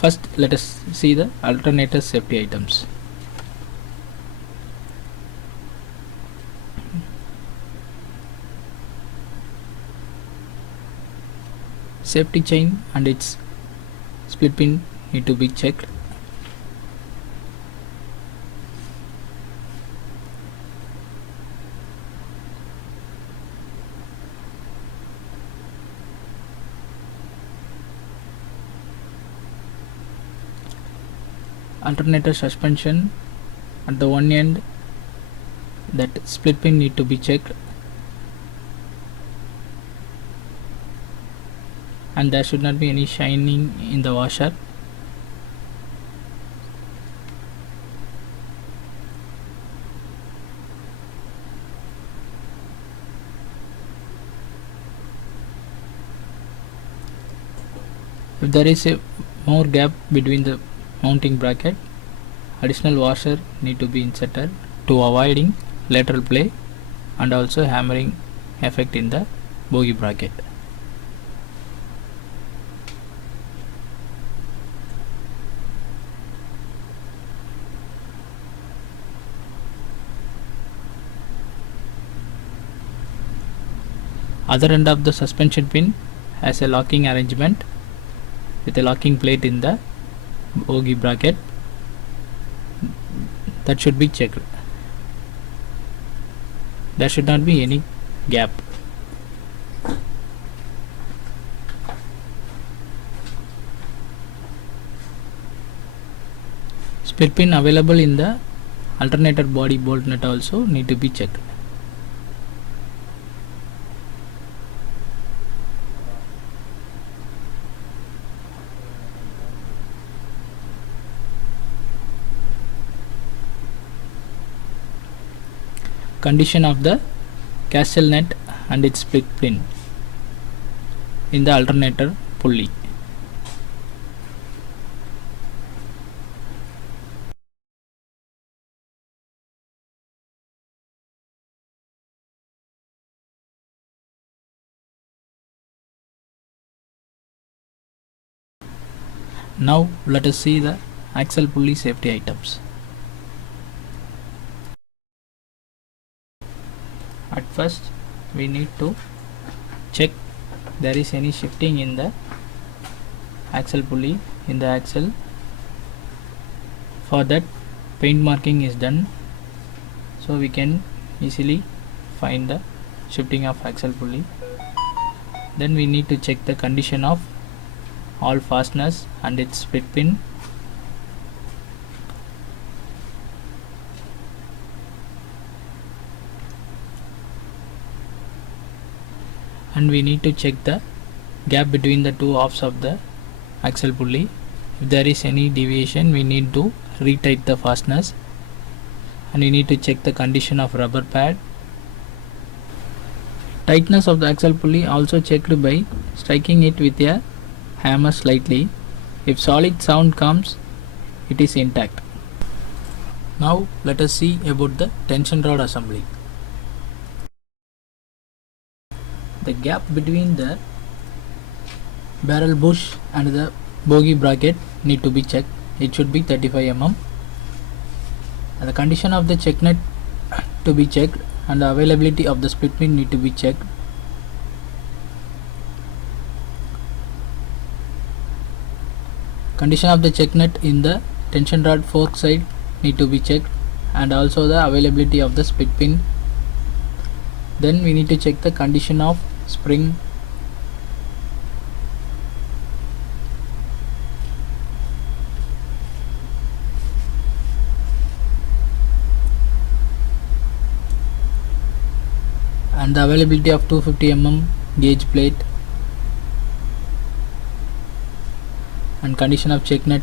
First, let us see the alternator safety items. Safety chain and its split pin need to be checked. Alternator suspension at the one end, that split pin need to be checked, and there should not be any shining in the washer. If there is a more gap between the mounting bracket, additional washer need to be inserted to avoiding lateral play and also hammering effect in the bogie bracket. Other end of the suspension pin has a locking arrangement with a locking plate in the bogie bracket that should be checked. There should not be any gap. Split pin available in the alternator body bolt nut also need to be checked. Condition of the castle nut and its split pin in the alternator pulley. Now let us see the axle pulley safety items. At first we need to check there is any shifting in the axle pulley in the axle. For that, paint marking is done, so we can easily find the shifting of axle pulley. Then we need to check the condition of all fasteners and its split pin. And we need to check the gap between the two halves of the axle pulley. If there is any deviation, we need to retighten the fasteners, and we need to check the condition of rubber pad. Tightness of the axle pulley also checked by striking it with a hammer slightly. If solid sound comes, it is intact. Now let us see about the tension rod assembly. The gap between the barrel bush and the bogie bracket need to be checked. It should be 35 mm. And the condition of the check nut to be checked, and the availability of the split pin need to be checked. Condition of the check nut in the tension rod fork side need to be checked, and also the availability of the split pin. Then we need to check the condition of spring. And the availability of 250 mm gauge plate, and condition of check nut.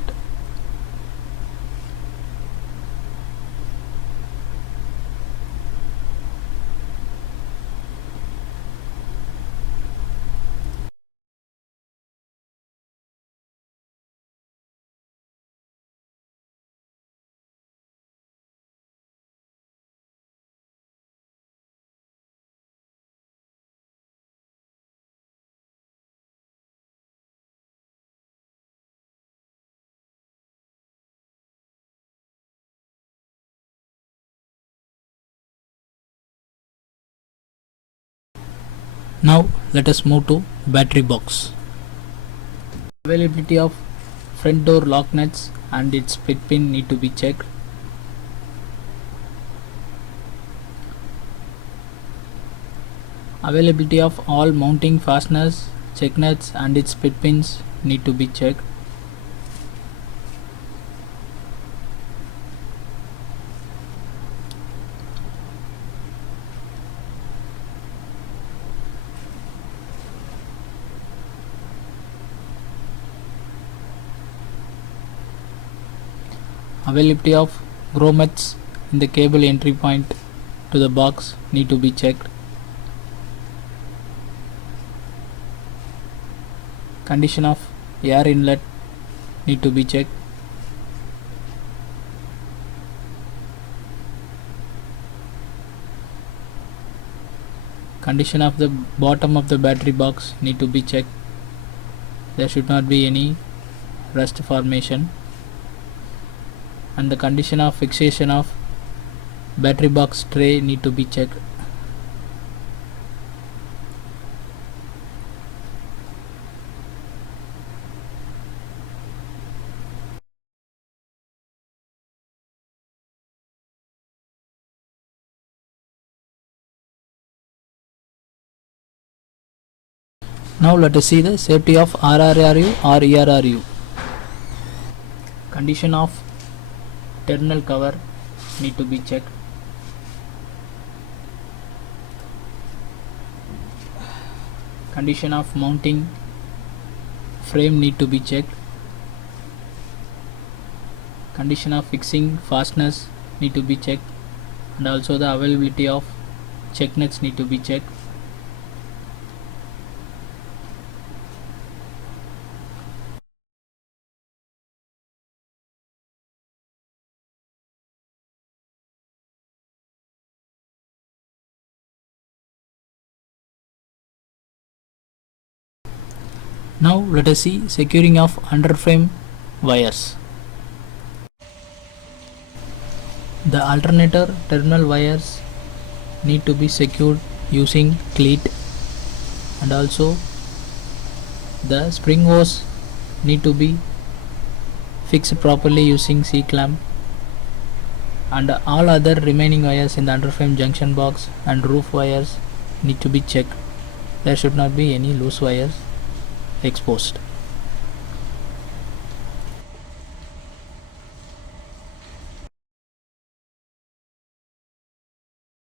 Now let us move to battery box. Availability of front door lock nuts and its split pin need to be checked. Availability of all mounting fasteners, check nuts and its split pins need to be checked. Availability of grommets in the cable entry point to the box need to be checked. Condition of air inlet need to be checked. Condition of the bottom of the battery box need to be checked. There should not be any rust formation. And the condition of fixation of battery box tray need to be checked. Now let us see the safety of RRERU or ERRU. Condition of terminal cover need to be checked. Condition of mounting frame need to be checked. Condition of fixing fasteners need to be checked, and also the availability of check nuts need to be checked. Now let us see securing of underframe wires. The alternator terminal wires need to be secured using cleat, and also the spring hose need to be fixed properly using C-clamp, and all other remaining wires in the underframe junction box and roof wires need to be checked. There should not be any loose wires exposed.